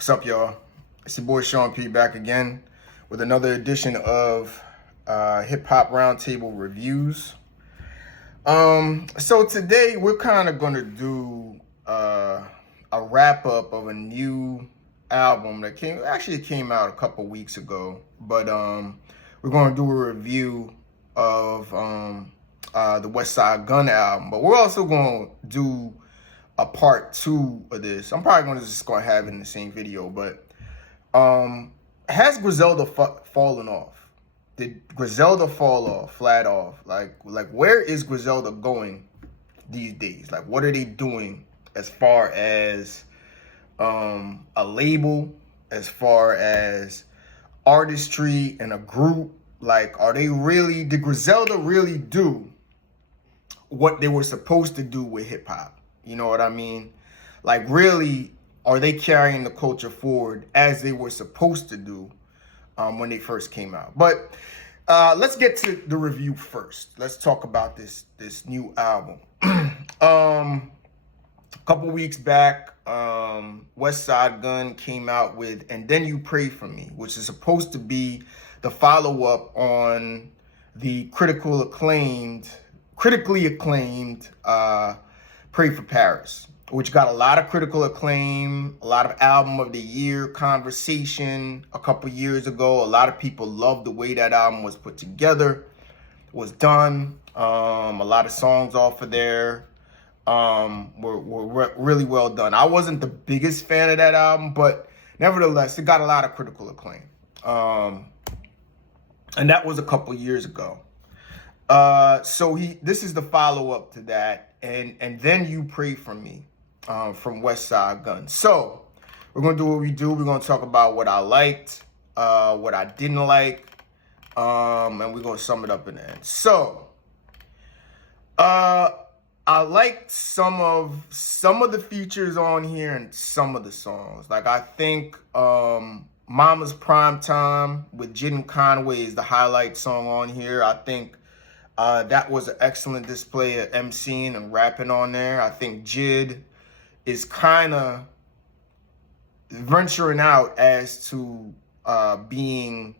What's up, y'all? It's your boy Sean P back again with another edition of Hip Hop Roundtable Reviews. So today we're kind of going to do a wrap up of a new album that came out a couple weeks ago, but we're going to do a review of the WestsideGunn album. But we're also going to do a part 2 of this. I'm probably just going to have it in the same video, but has Griselda fallen off? Did Griselda fall off, flat off? Like where is Griselda going these days? Like, what are they doing as far as a label, as far as artistry and a group? Like, did Griselda really do what they were supposed to do with hip hop? You know what I mean? Like, really, are they carrying the culture forward as they were supposed to do when they first came out? But let's get to the review first. Let's talk about this new album. A couple weeks back, WestsideGunn came out with "And Then You Pray For Me," which is supposed to be the follow-up on the critically acclaimed Pray for Paris, which got a lot of critical acclaim, a lot of album of the year conversation a couple years ago. A lot of people loved the way that album was put together, was done. A lot of songs off of there were really well done. I wasn't the biggest fan of that album, but nevertheless, it got a lot of critical acclaim. And that was a couple years ago. So this is the follow-up to that, and Then You Pray For Me, from WestsideGunn. So we're gonna do what we do. We're gonna talk about what I liked, what I didn't like, and we're gonna sum it up in the end. So I liked some of the features on here and some of the songs. Like, I think Mama's Prime Time with Jid and Conway is the highlight song on here. I think that was an excellent display of MCing and rapping on there. I think Jid is kind of venturing out as to being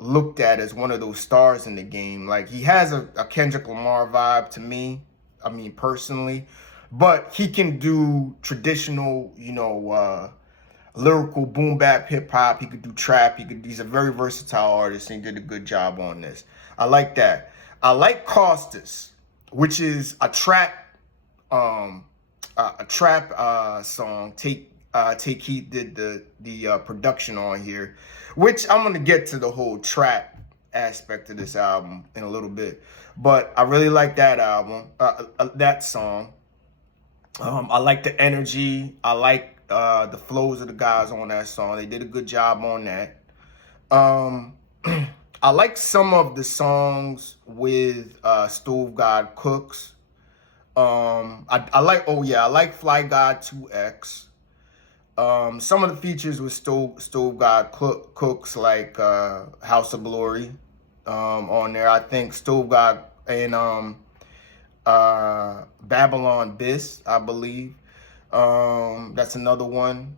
looked at as one of those stars in the game. Like, he has a Kendrick Lamar vibe to me, I mean, personally, but he can do traditional, lyrical boom bap hip hop. He could do trap. He's a very versatile artist, and he did a good job on this. I like that. I like Costas, which is a trap song. Take Heat did the production on here, which I'm gonna get to the whole trap aspect of this album in a little bit. But I really like that album, that song. I like the energy. I like the flows of the guys on that song. They did a good job on that. I like some of the songs with Stove God Cooks. I like Fly God 2X. Some of the features with Stove God Cooks, like House of Glory on there. I think Stove God and Babylon Biss, I believe. That's another one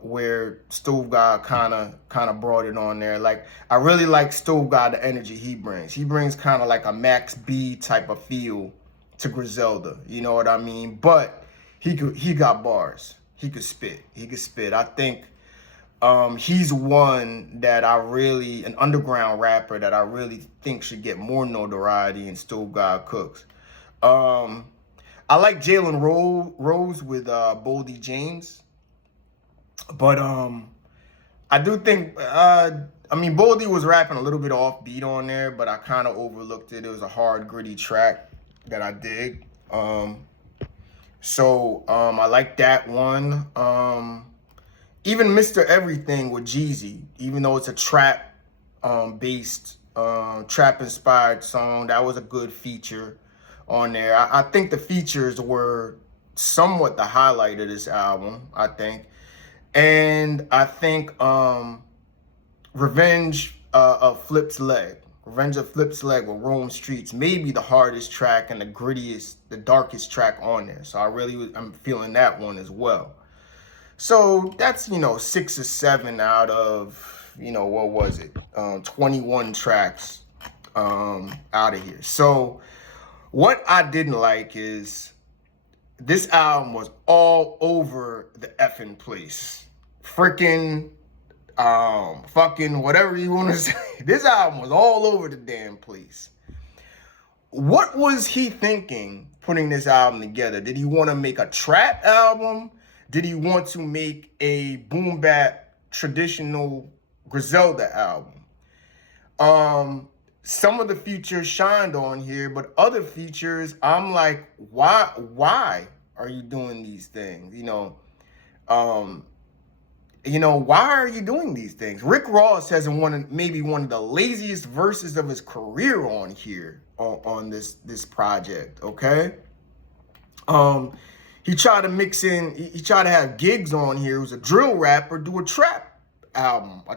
where Stove God kind of brought it on there. Like, I really like Stove God, the energy he brings. He brings kind of like a Max B type of feel to Griselda. You know what I mean? But he got bars. He could spit. I think he's one that an underground rapper that I really think should get more notoriety in Stove God Cooks. I like Jalen Rose with Boldy James. But I do think Boldy was rapping a little bit offbeat on there, but I kind of overlooked it. It was a hard, gritty track that I dig. So I like that one. Even Mr. Everything with Jeezy, even though it's a trap based trap inspired song, that was a good feature on there. I think the features were somewhat the highlight of this album, I think. And I think Revenge of Flip's Leg with Rome Streets may be the hardest track and the grittiest, the darkest track on there. So I'm feeling that one as well. So that's, 6 or 7 out of, what was it? 21 tracks out of here. So what I didn't like is this album was all over the effing place. Freaking, fucking whatever you want to say. This album was all over the damn place. What was he thinking putting this album together? Did he want to make a trap album? Did he want to make a boom bap traditional Griselda album? Some of the features shined on here, but other features, I'm like, why are you doing these things? Why are you doing these things? Rick Ross has maybe one of the laziest verses of his career on here on this project, okay? He tried to mix in, he tried to have Gigs on here, who's a drill rapper, do a trap album, a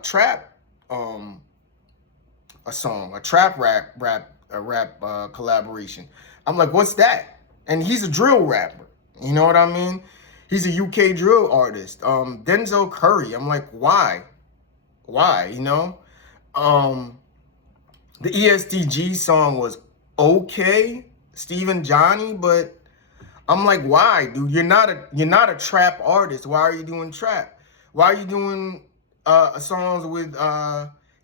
song, a trap rap collaboration. I'm like, what's that? And he's a drill rapper. You know what I mean? He's a UK drill artist. Denzel Curry. I'm like, why? Why? The ESTG song was okay, Stephen Johnny, but I'm like, why, dude? You're not a trap artist. Why are you doing trap? Why are you doing songs with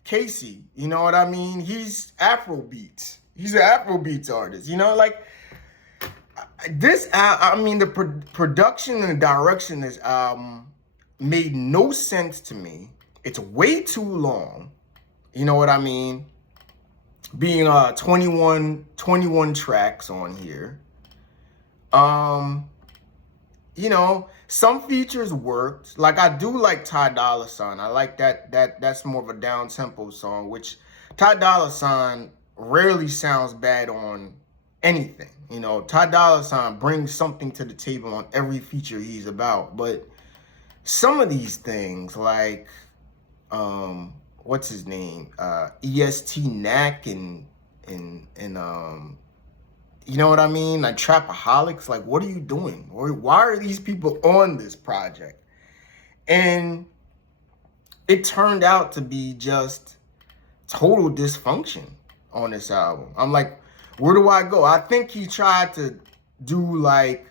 Casey? You know what I mean? He's Afrobeats. He's an Afrobeats artist. This, the production and the direction of this album made no sense to me. It's way too long. You know what I mean? Being 21 tracks on here. Some features worked. Like, I do like Ty Dolla $ign. I like that's more of a down tempo song, which Ty Dolla $ign rarely sounds bad on anything. Ty Dolla $ign brings something to the table on every feature he's about. But some of these things, like what's his name? EST Knack and you know what I mean? Like Trapaholics, like, what are you doing? Why are these people on this project? And it turned out to be just total dysfunction on this album. I'm like, where do I go? I think he tried to do like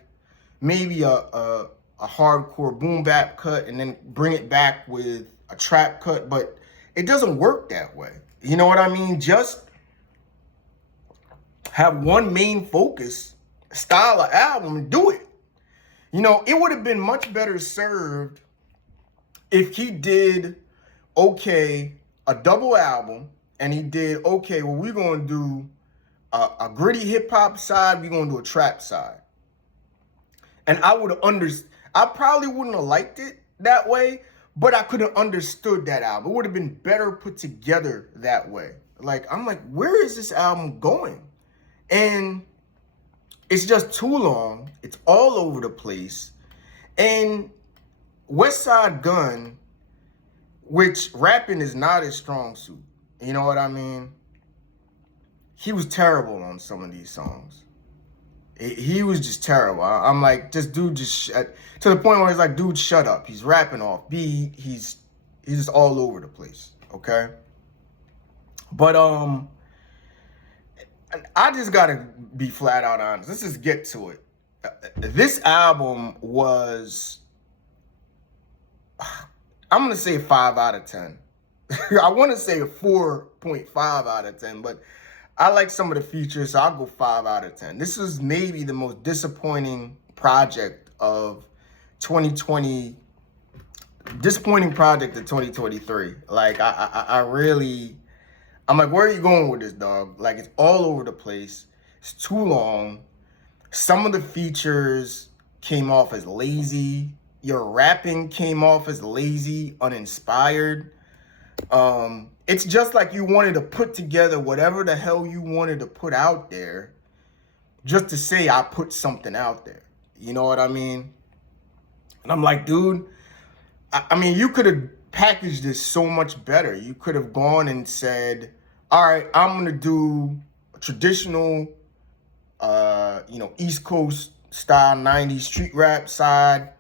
maybe a hardcore boom bap cut and then bring it back with a trap cut, but it doesn't work that way. You know what I mean? Just have one main focus style of album and do it. It would have been much better served if he did, a double album, and he did, we're going to do a gritty hip hop side, we're going to do a trap side. And I probably wouldn't have liked it that way, but I could have understood that album. It would have been better put together that way. Like, I'm like, where is this album going? And it's just too long. It's all over the place. And WestsideGunn, which rapping is not his strong suit. You know what I mean? He was terrible on some of these songs. He was just terrible. I'm like, to the point where he's like, dude, shut up. He's rapping off beat. He's just all over the place. Okay. But I just gotta be flat out honest. Let's just get to it. This album was, I'm gonna say 5 out of 10. I want to say a 4.5 out of 10, but I like some of the features, so I'll go 5 out of 10. This was maybe the most disappointing project of 2020. Disappointing project of 2023. Like, I really, I'm like, where are you going with this, dog? Like, it's all over the place. It's too long. Some of the features came off as lazy. Your rapping came off as lazy, uninspired. It's just like you wanted to put together whatever the hell you wanted to put out there just to say I put something out there. You know what I mean? And I'm like, dude, I mean, you could have packaged this so much better. You could have gone and said, all right, I'm going to do a traditional, East Coast style 90s street rap side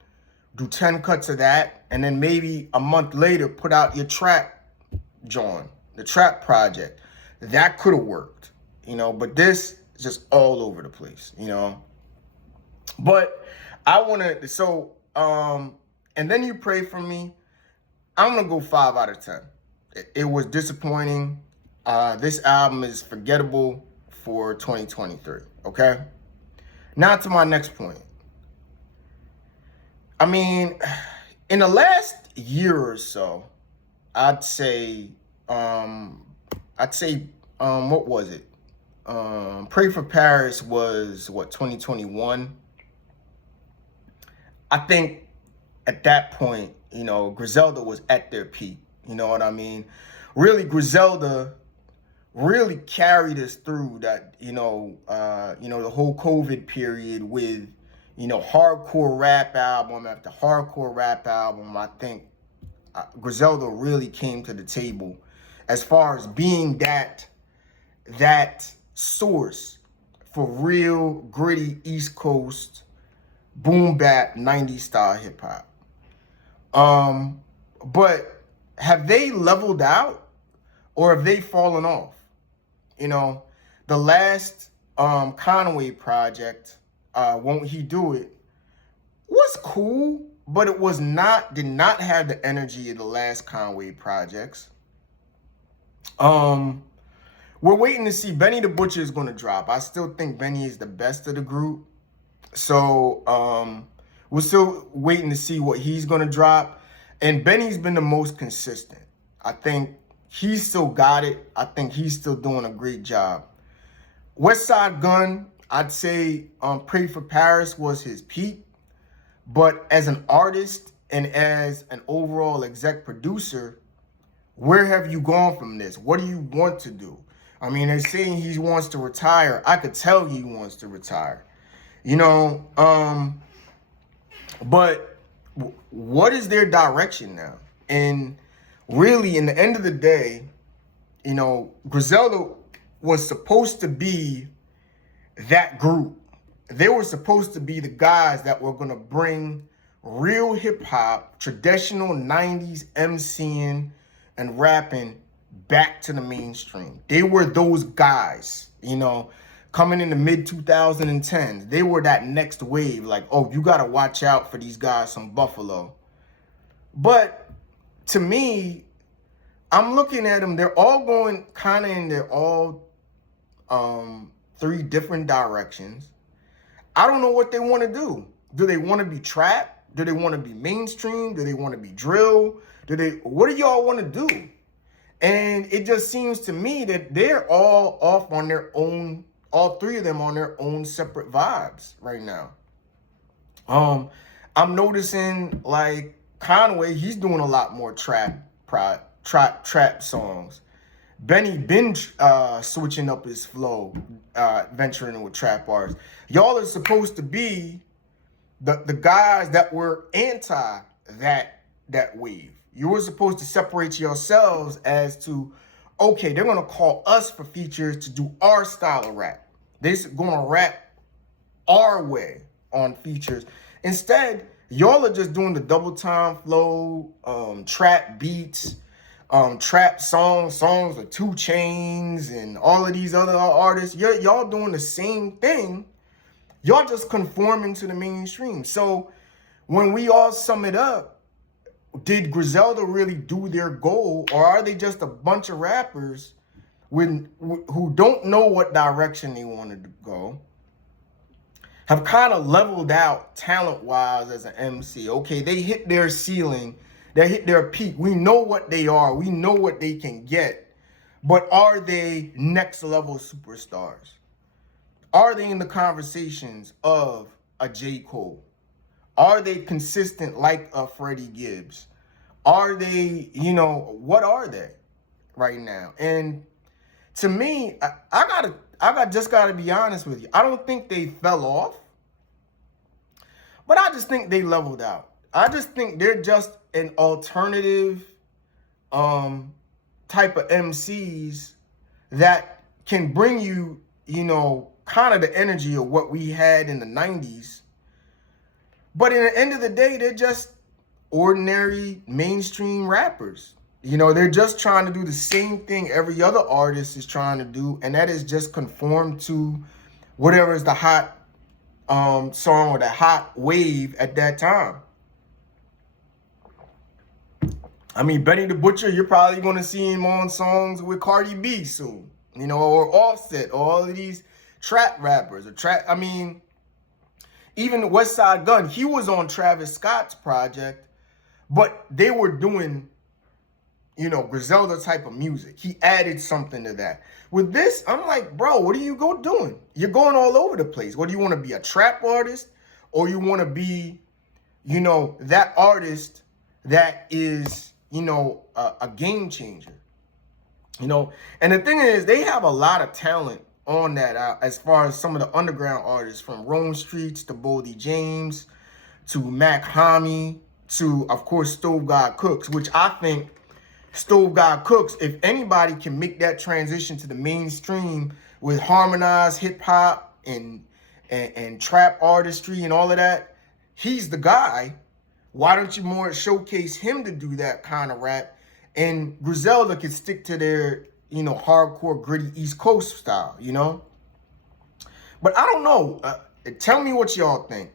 do 10 cuts of that, and then maybe a month later put out your trap joint, the trap project. That could have worked, but this is just all over the place, But I want to, and then you pray for me. I'm going to go 5 out of 10. It was disappointing. This album is forgettable for 2023, okay? Now to my next point. I mean, in the last year or so, I'd say, what was it? Pray for Paris was, 2021? I think at that point, Griselda was at their peak. You know what I mean? Really, Griselda really carried us through that, the whole COVID period with, hardcore rap album after hardcore rap album. I think Griselda really came to the table as far as being that source for real gritty East Coast boom bap 90s style hip hop. But have they leveled out or have they fallen off? The last Conway project, Won't He Do It, was cool, but it did not have the energy of the last Conway projects. We're waiting to see. Benny the Butcher is going to drop. I still think Benny is the best of the group. So we're still waiting to see what he's going to drop. And Benny's been the most consistent. I think he's still got it. I think he's still doing a great job. WestsideGunn, I'd say Pray for Paris was his peak. But as an artist and as an overall exec producer, where have you gone from this? What do you want to do? I mean, they're saying he wants to retire. I could tell he wants to retire. But what is their direction now? And really, in the end of the day, Griselda was supposed to be that group. They were supposed to be the guys that were going to bring real hip hop, traditional 90s MCing and rapping back to the mainstream. They were those guys, coming in the mid 2010s. They were that next wave. Like, oh, you got to watch out for these guys from Buffalo. But to me, I'm looking at them. They're all going kind of in their all 3 different directions. I don't know what they want to do. Do they want to be trap? Do they want to be mainstream? Do they want to be drill? What do y'all want to do? And it just seems to me that they're all off on their own, all 3 of them on their own separate vibes right now. I'm noticing like Conway, he's doing a lot more trap songs. Benny been switching up his flow, venturing with trap artists. Y'all are supposed to be the guys that were anti that wave. You were supposed to separate yourselves as to, okay, they're going to call us for features to do our style of rap. They're going to rap our way on features. Instead, y'all are just doing the double time flow, trap beats, trap songs with 2 Chainz and all of these other artists. Y'all doing the same thing. Y'all just conforming to the mainstream. So when we all sum it up, did Griselda really do their goal, or are they just a bunch of rappers who don't know what direction they wanted to go, have kind of leveled out talent-wise as an MC? Okay, they hit their ceiling, they hit their peak. We know what they are. We know what they can get. But are they next-level superstars? Are they in the conversations of a J. Cole? Are they consistent like a Freddie Gibbs? Are they, what are they right now? And to me, I just gotta be honest with you. I don't think they fell off, but I just think they leveled out. I just think they're just an alternative type of MCs that can bring you, kind of the energy of what we had in the 90s, But in the end of the day, they're just ordinary mainstream rappers. You know, they're just trying to do the same thing every other artist is trying to do, and that is just conform to whatever is the hot song or the hot wave at that time. I mean, Benny the Butcher, you're probably going to see him on songs with Cardi B soon, you know, or Offset, all of these trap rappers. I mean, even WestsideGunn, he was on Travis Scott's project, but they were doing, you know, Griselda type of music. He added something to that. With this, I'm like, bro, what are you doing? You're going all over the place. What do you want to be, a trap artist? Or you want to be, you know, that artist that is, you know, a game changer? You know, and the thing is, they have a lot of talent on that as far as some of the underground artists, from Rome Streets to Boldy James to Mac Hami to, of course, Stove God Cooks, which I think Stove God Cooks, if anybody can make that transition to the mainstream with harmonized hip hop and trap artistry and all of that, he's the guy. Why don't you more showcase him to do that kind of rap? And Griselda could stick to their, you know, hardcore, gritty East Coast style, you know? But I don't know. Tell me what y'all think.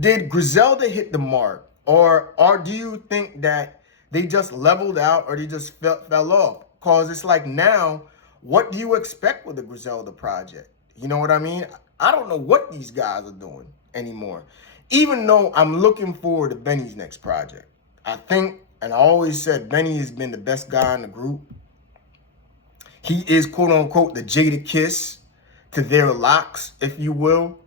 Did Griselda hit the mark? Or do you think that they just leveled out, or they just fell off? Because it's like, now, what do you expect with the Griselda project? You know what I mean? I don't know what these guys are doing anymore. Even though I'm looking forward to Benny's next project. I think, and I always said, Benny has been the best guy in the group. He is, quote unquote, the Jada Kiss to their locks, if you will.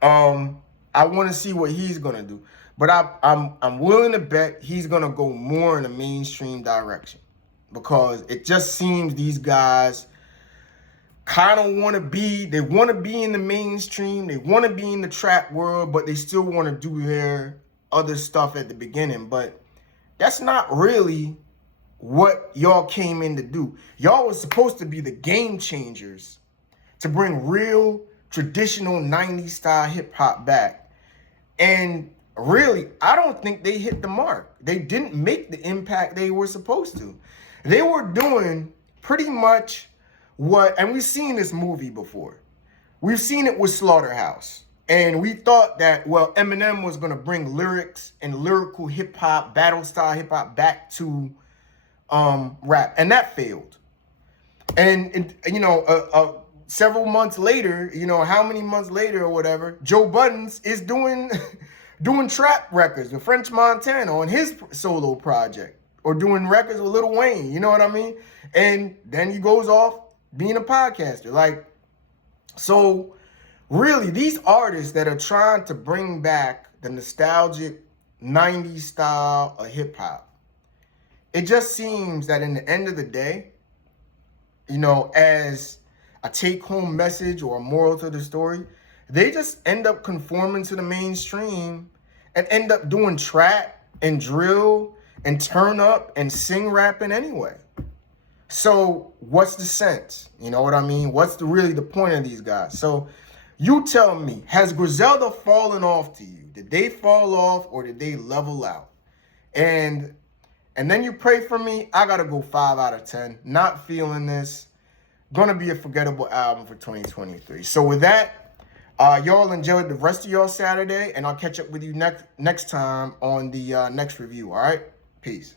I want to see what he's gonna do. But I'm willing to bet he's going to go more in a mainstream direction, because it just seems these guys kind of want to be in the mainstream. They want to be in the trap world, but they still want to do their other stuff at the beginning. But that's not really what y'all came in to do. Y'all was supposed to be the game changers to bring real traditional 90s style hip hop back. And really, I don't think they hit the mark. They didn't make the impact they were supposed to. They were doing pretty much what, and we've seen this movie before. We've seen it with Slaughterhouse. And we thought that, well, Eminem was going to bring lyrics and lyrical hip-hop, battle style hip-hop back to rap. And that failed. And you know, several months later, you know, how many months later or whatever, Joe Buttons is doing trap records with French Montana on his solo project, or doing records with Lil Wayne, you know what I mean? And then he goes off being a podcaster. Like, so really, these artists that are trying to bring back the nostalgic 90s style of hip hop, it just seems that in the end of the day, you know, as a take-home message or a moral to the story, they just end up conforming to the mainstream and end up doing trap and drill and turn up and sing rapping anyway. So what's the sense? You know what I mean? What's really the point of these guys? So you tell me, has Griselda fallen off to you? Did they fall off, or did they level out? And then you pray for me. I got to go 5 out of 10. Not feeling this. Gonna be a forgettable album for 2023. So with that, y'all enjoyed the rest of y'all Saturday, and I'll catch up with you next time on the next review. All right? Peace.